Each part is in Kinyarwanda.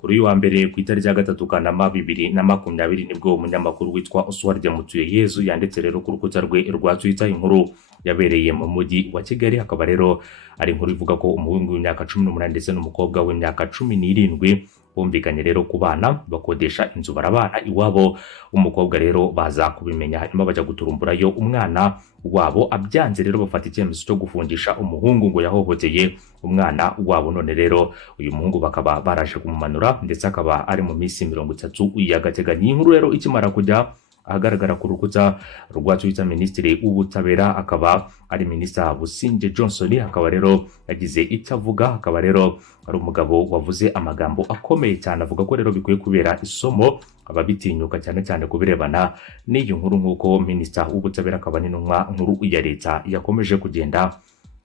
kuri uyu wa mbere ku itariki ya 3 Kanama 2020 nibwo umunyamakuru witwa Oswald Mutuyeyezu yanditse rero ku rukuta rwe rwa Twitter inkuru yabereye mu mujyi wa Kigali. Akaba rero ari inkuru ivuga ko umuhungu w'imyaka 18 ndetse n'umukobwa w'imyaka 17 bumvikanye rero kubana bakodesha inzu barabana iwabo. Umukobwa rero baza kubimenya hanyuma bajya guturumburayo umwana wabo, abyanze rero bafata icyemezo cyo gufungisha umuhungu ngo yahohoteye umwana wabo. None rero uyu muhungu bakaba baraje kumumanura ndetse akaba ari mu minsi 30 y'agateganyo. Inkuru rero ikimara kujya ahagaragara ku rukuta rwa Twitter, Minisitiri w'Ubutabera akaba ari Minisita Busingye Johnson akaba rero yagize icyo avuga. Akaba rero ari umugabo wavuze amagambo akomeye cyane, avuga ko rero bikwiye kubera isomo ababitinyuka cyane cyane kubirebana n'iyi nkuru, nk'uko Minisita w'Ubutabera akaba n'intumwa nkuru ya leta yakomeje kugenda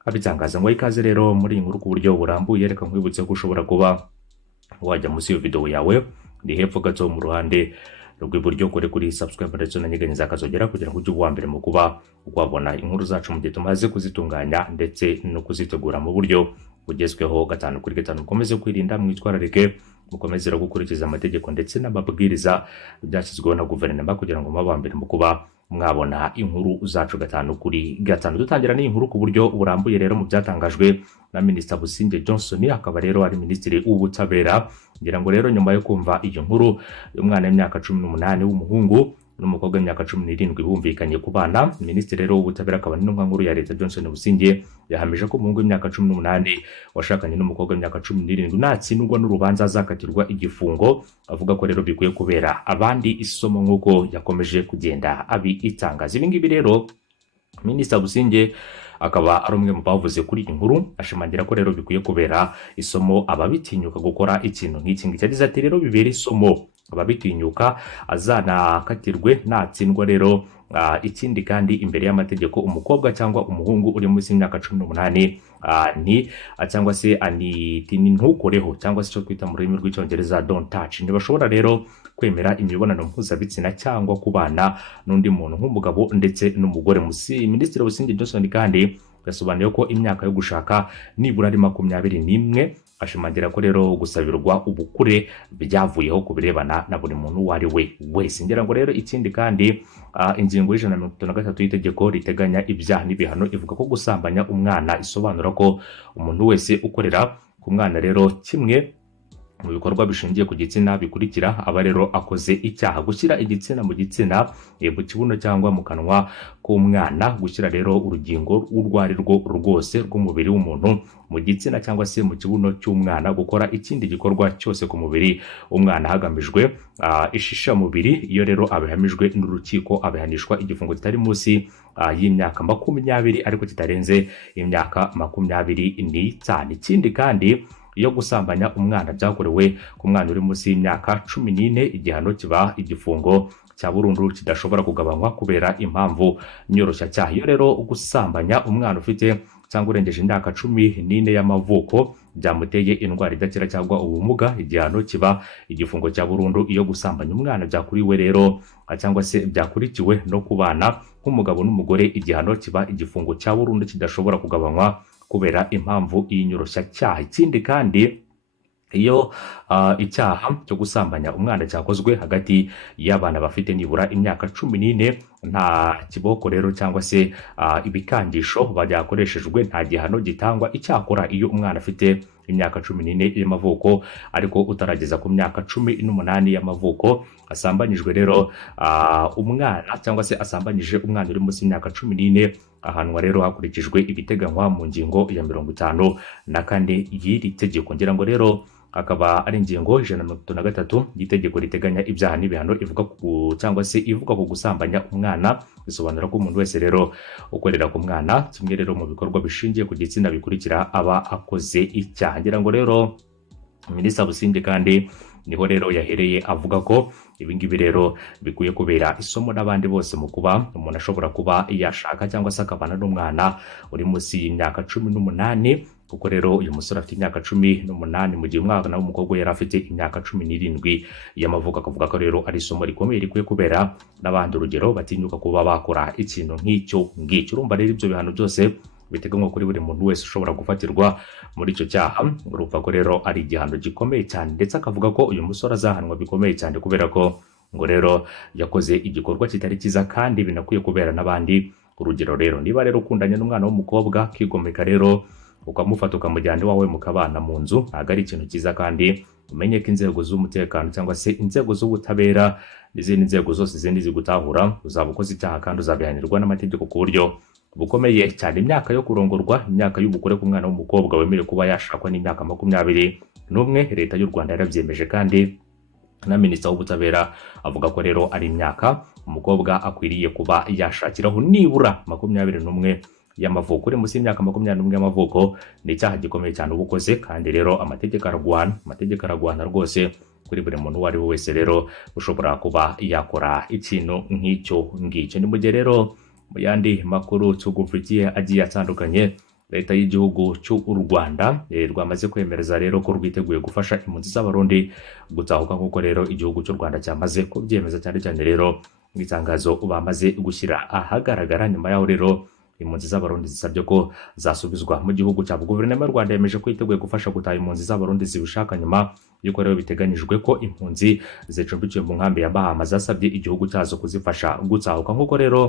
abitangaza. Ngo ikaze rero muri iyi nkuru ku buryo burambuye, reka nkwibutse ko ushobora kuba wajya munsi y'iyo video yawe ndi hepfo gato mu ruhande rw'iburyo kuri subscribe ndetse unanyeganyeza akazogera kugira ngo ujye uwa mbere mu kuba wabona inkuru zacu mu gihe tumaze kuzitunganya ndetse no kuzitegura mu buryo bugezweho 5 kuri 5. Mukomeze kwirinda, mwitwararike, mukomeze gukurikiza amategeko ndetse n'amabwiriza byashyizweho na guverinoma kugira ngo muba mbere mu kuba mwabona inkuru zacu 5 kuri 5. Dutangira n'inkuru ku buryo burambuye rero mu byatangajwe na Minisita Busingye Johnson akaba rero ari Minisitiri w'Ubutabera. Ngira ngo rero nyuma yo kumva iyo nkuru y'umwana w'imyaka 18 w'umuhungu n'umukobwa w'imyaka 17 bumvikanye kubana, Minisitiri rero w'Ubutabera akaba n'intumwa nkuru ya leta Johnson Busingye yahamije ko umuhungu w'imyaka 18 washakanye n'umukobwa w'imyaka 17 natsindwa n'urubanza azakatirwa igifungo. Avuga ko rero bikwiye kubera abandi isomo nk'uko yakomeje kugenda abitangaza. Ibi ngibi rero Minisita Busingye akaba ari umwe mu bavuze kuri iyi nkuru, ashimangira ko rero bikwiye kubera isomo ababitinyuka gukora ikintu nk'iki ngiki. Yagize ati rero bibera isomo ababitinyuka azanakatirwe natsindwa rero. Ikindi kandi imbere y'amategeko umukobwa cyangwa umuhungu uri munsi y'imyaka 18 cyangwa se ntukoreho cyangwa se cyo twita mu rurimi rw'icyongereza don't touch, ntibashobora rero kwemera imibonano mpuzabitsina cyangwa kubana n'undi muntu nk'umugabo ndetse n'umugore. Minisitiri Busingye Johnson kandi yasobanuye ko imyaka yo gushaka nibura ari 21. Ashimangira ko rero gusabirwa ubukure byavuyeho kubirebana na buri muntu wari we wese. Ngira ngo rero ikindi kandi ingingo y'133 y'itegeko riteganya ibyaha n'ibihano ivuga ko gusambanya umwana isobanura ko umuntu wese ukorera ku mwana rero kimwe mu bikorwa bishingiye ku gitsina bikurikira aba rero akoze icyaha: gushyira igitsina mu gitsina, mu kibuno cyangwa mu kanwa k'umwana, gushyira rero urugingo urwo ari rwo rwose rw'umubiri w'umuntu mu gitsina cyangwa se mu kibuno cy'umwana, gukora ikindi gikorwa cyose ku mubiri w'umwana hagamijwe ishishamubiri. Iyo rero abihamijwe n'urukiko abihanishwa igifungo kitari munsi y'imyaka 20 ariko kitarenze imyaka 25. Ikindi kandi iyo gusambanya umwana byakorewe ku mwana uri munsi y'imyaka 14, igihano kiba igifungo cya burundu kidashobora kugabanywa kubera impamvu nyoroshyacyaha. Iyo rero gusambanya umwana ufite cyangwa urengeje imyaka 14 y'amavuko byamuteye indwara idakira cyangwa ubumuga, igihano kiba igifungo cya burundu. Iyo gusambanya umwana byakuriwe rero cyangwa se byakurikiwe no kubana nk'umugabo n'umugore, igihano kiba igifungo cya burundu kidashobora kugabanywa kubera impamvu y'inyoroshyacyaha. Ikindi kandi iyo icyaha cyo gusambanya umwana cyakozwe hagati y'abana bafite nibura imyaka 14, nta kiboko rero cyangwa se ibikangisho byakoreshejwe, nta gihano gitangwa. Icyakora iyo umwana afite imyaka 14 y'amavuko ariko utarageza ku myaka 18 y'amavuko asambanyijwe rero umwana cyangwa se asambanyije umwana uri munsi y'imyaka 14, ahanwa rero hakurikijwe ibiteganywa mu ngingo ya 54 y'iri tegeko. Ngira ngo rero akaba ari ingingo 133 y'itegeko riteganya ibyaha n'ibihano ivuga cyangwa se ivuga ku gusambanya umwana. Bisobanura ko umuntu wese rero ukorera ku mwana kimwe rero mu bikorwa bishingiye ku gitsina bikurikira aba akoze icyaha. Ngira ngo rero Minisita Busingye kandi niho rero yahereye avuga ko ibingibi rero bikwiye kubera isomo n'abandi bose mu kuba umuntu ashobora kuba yashaka cyangwa se akabana n'umwana uri munsi y'imyaka 18, kuko rero uyu musore afite imyaka 18 mu gihe umwana w'umukobwa yari afite imyaka 17 y'amavuko. Akavuga ko rero ari isomo rikomeye rikwiye kubera n'abandi urugero batinyuka kuba bakora ikintu nk'icyo ngicyo. Urumva rero ibyo bihano byose biteganywa kuri buri muntu wese ushobora gufatirwa muri icyo cyaha. Urumva ko rero ari igihano gikomeye cyane, ndetse akavuga ko uyu musore azahanwa bikomeye cyane kubera ko ngo rero yakoze igikorwa kitari cyiza kandi binakwiye kubera n'abandi urugero. Rero niba rero ukundanye n'umwana w'umukobwa kigomeka rero ukamufata ukamujyana iwawe mukabana mu nzu, ntabwo ari ikintu cyiza, kandi umenye ko inzego z'umutekano cyangwa se inzego z'ubutabera n'izindi nzego zose zindi zigutahura uzaba ukoze icyaha kandi uzabihanirwa n'amategeko ku buryo bukomeye cyane. Imyaka yo kurongorwa, imyaka y'ubukure ku mwana w'umukobwa wemerewe kuba yashakwa n'imyaka 21. Leta y'u Rwanda yarabyemeje, kandi na minisitiri w'ubutabera avuga ko rero ari imyaka umukobwa akwiriye kuba yashakiraho nibura 21 y'amavuko. Uri munsi y'imyaka 21 y'amavuko ni icyaha gikomeye cyane uba ukoze, kandi rero amategeko aragwana rwose kuri buri muntu uwo ari we wese rero ushobora kuba yakora ikintu nk'icyo ngicyo. Ni mu gihe rero mu yandi makuru tugufitiye agiye atandukanye, leta y'igihugu cy'u Rwanda rwamaze kwemereza rero ko rwiteguye gufasha impunzi z'abarundi gutahuka, nk'uko rero igihugu cy'u Rwanda cyamaze kubyemeza, cyane cyane rero mu itangazo bamaze gushyira ahagaragara. Nyuma yaho rero impunzi z'abarundi zisabye ko zasubizwa mu gihugu cyabo. Guverinoma y'u Rwanda yemeje ko yiteguye gufasha gutaha impunzi z'abarundi zibishaka, nyuma y'uko rero biteganyijwe ko impunzi zicumbikiwe mu nkambi ya Bahama zasabye igihugu cyazo kuzifasha gutahuka. Nk'uko rero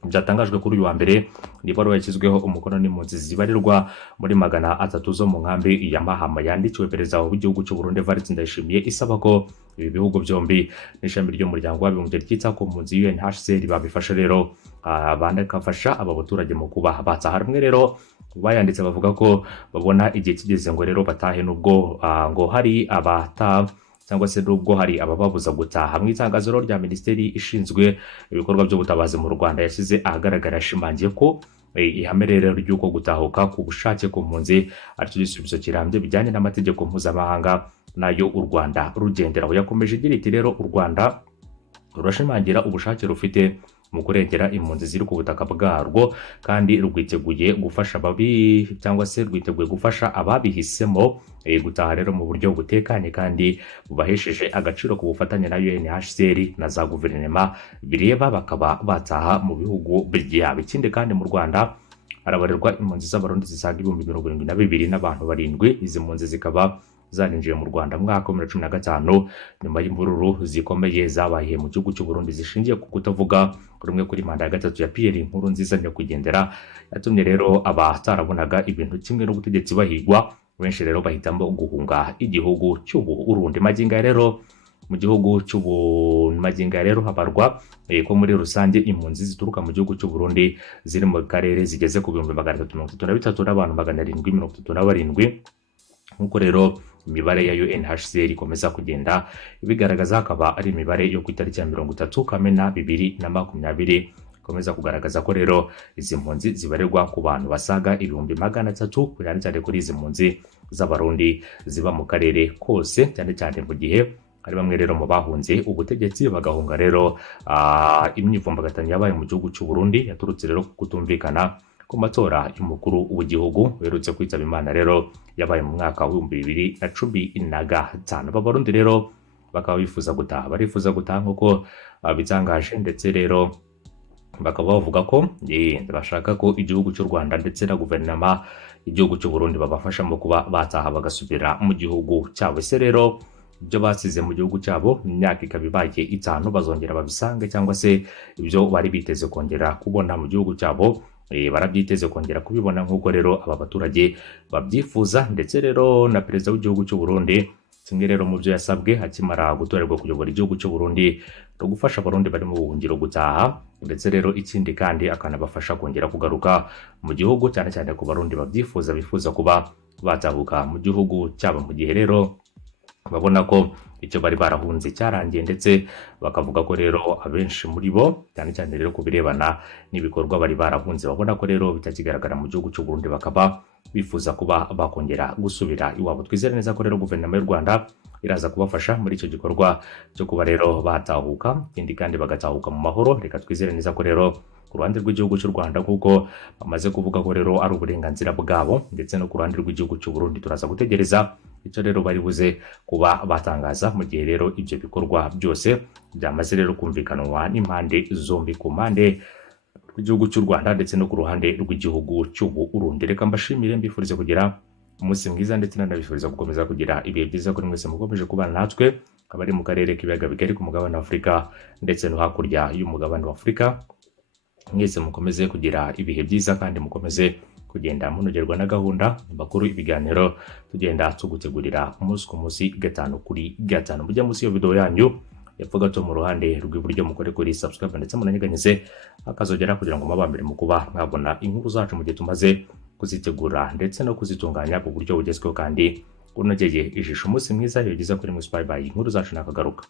byatangajwe kuri uyu wa mbere, ni ibaruwa yashyizweho umukono n'impunzi zibarirwa muri 300 zo mu nkambi ya Mahama yandikiwe perezida w'igihugu cy'u Burundi Evariste Ndayishimiye, isaba ko ibi bihugu byombi n'ishami ry'umuryango w'abibumbye ryita ku mpunzi UNHCR babifasha rero bandakafasha aba baturage mu kuba bataha. Hamwe rero bayanditse bavuga ko babona igihe kigeze ngo rero batahe, nubwo ngo hari abata cyangwa se nubwo hari abababuza gutaha. Mu itangazo rya minisiteri ishinzwe ibikorwa by'ubutabazi mu Rwanda yashyize ahagaragara, yashimangiye ko ihame rero ry'uko gutahuka ku bushake ku mpunzi aricyo gisubizo kirambye bijyanye n'amategeko mpuzamahanga nayo u Rwanda rugenderaho. Yakomeje igira iti rero u Rwanda rurashimangira ubushake rufite mu kurengera impunzi ziri ku butaka bwarwo, kandi rwiteguye gufasha cyangwa se rwiteguye gufasha ababihisemo gutaha rero mu buryo butekanye kandi bubahesheje agaciro ku bufatanye na UNHCR na za guverinoma bireba, bakaba bataha mu bihugu byabo. Ikindi kandi mu Rwanda harabarerwa impunzi z'abarundi zisaga 72,000 n'abantu 7. Izi mpunzi zikaba zarinjiye mu Rwanda mu mwaka wa 2015 nyuma y'imvururu zikomeye zabaye mu gihugu cy'u Burundi zishingiye ku kutavuga rumwe kuri manda ya gatatu ya Pierre Nkurunziza nyakwigendera, yatumye rero abatarabonaga ibintu kimwe n'ubutegetsi bahigwa. Benshi rero bahitamo guhunga igihugu cy'u Burundi. Magingo rero mu gihugu cy'u Burundi rero habarwa ko muri rusange impunzi zituruka mu gihugu cy'u Burundi ziri mu karere zigeze ku 333 n'abantu 737. Nk'uko rero imibare ya UNHCR ikomeza kugenda ibigaragaza, akaba ari imibare yo ku itariki ya 30 Kamena 2020 ikomeza kugaragaza ko rero izi mpunzi zibarirwa ku bantu basaga 300,000, cyane cyane kuri izi mpunzi z'abarundi ziba mu karere kose, cyane cyane mu gihe hari bamwe rero mu bahunze ubutegetsi bagahunga rero imyivumbagatanyo yabaye mu gihugu cy'u Burundi yaturutse rero kutumvikana ku matora y'umukuru w'igihugu uherutse kwitaba Imana rero yabaye mu mwaka wa 2015. Abarundi rero bakaba bifuza gutaha, barifuza gutaha nk'uko bitangaje, ndetse rero bakaba bavuga ko bashaka ko igihugu cy'u Rwanda ndetse na guverinoma y'igihugu cy'u Burundi babafasha mu kuba bataha bagasubira mu gihugu cyabo. Ese rero ibyo basize mu gihugu cyabo imyaka ikaba ibaye 5 bazongera babisange, cyangwa se ibyo bari biteze kongera kubona mu gihugu cyabo barabyiteze kongera kubibona nk'uko rero aba baturage babyifuza. Ndetse rero na perezida w'igihugu cy'u Burundi kimwe rero mu byo yasabwe akimara gutorerwa kuyobora igihugu cy'u Burundi no gufasha abarundi bari mu buhungiro gutaha, ndetse rero ikindi kandi akanabafasha kongera kugaruka mu gihugu, cyane cyane ku barundi babyifuza bifuza kuba batahuka mu gihugu cyabo, mu gihe rero babona ko icyo bari barahunze cyarangiye, ndetse bakavuga ko rero abenshi muri bo cyane cyane rero ku birebana n'ibikorwa bari barahunze babona ko rero bitakigaragara mu gihugu cy'u Burundi, bakaba bifuza kuba bakongera gusubira iwabo. Twizere neza ko rero guverinoma y'u Rwanda iraza kubafasha muri icyo gikorwa cyo kuba rero batahuka, ikindi kandi bagatahuka mu mahoro. Reka twizere neza ko rero ku ruhande rw'igihugu cy'u Rwanda, kuko bamaze kuvuga ko rero ari uburenganzira bwabo, ndetse no ku ruhande rw'igihugu cy'u Burundi turaza gutegereza icyo rero bari buze kuba batangaza mu gihe rero ibyo bikorwa byose byamaze rero kumvikanwa n'impande zombi. Ku mpande rw'igihugu cy'u Rwanda ndetse no ku ruhande rw'igihugu cy'u Burundi. Reka mbashimire mbifurize kugira umunsi mwiza ndetse nanabifuriza gukomeza kugira ibihe byiza kuri mwese mukomeje kubana natwe abari mu karere k'ibiyaga bigari ku mugabane wa Afurika ndetse no hakurya y'umugabane wa Afurika. Mwese mukomeze kugira ibihe byiza kandi mukomeze kugenda munogerwa na gahunda makuru ibiganiro tugenda tugutegurira umunsi ku munsi gatanu kuri gatanu. Mujya munsi yo video yanyu epfo gato mu ruhande rw'iburyo mukore kuri subscribe ndetse munanyeganyeze akazogera kugira ngo mabambere mu kuba mwabona inkuru zacu mu gihe tumaze kuzitegura ndetse no kuzitunganya ku buryo bugezweho kandi unogeye ijisho. Umunsi mwiza, iyo byiza kuri mwese, bye bye. Inkuru zacu nakagaruka.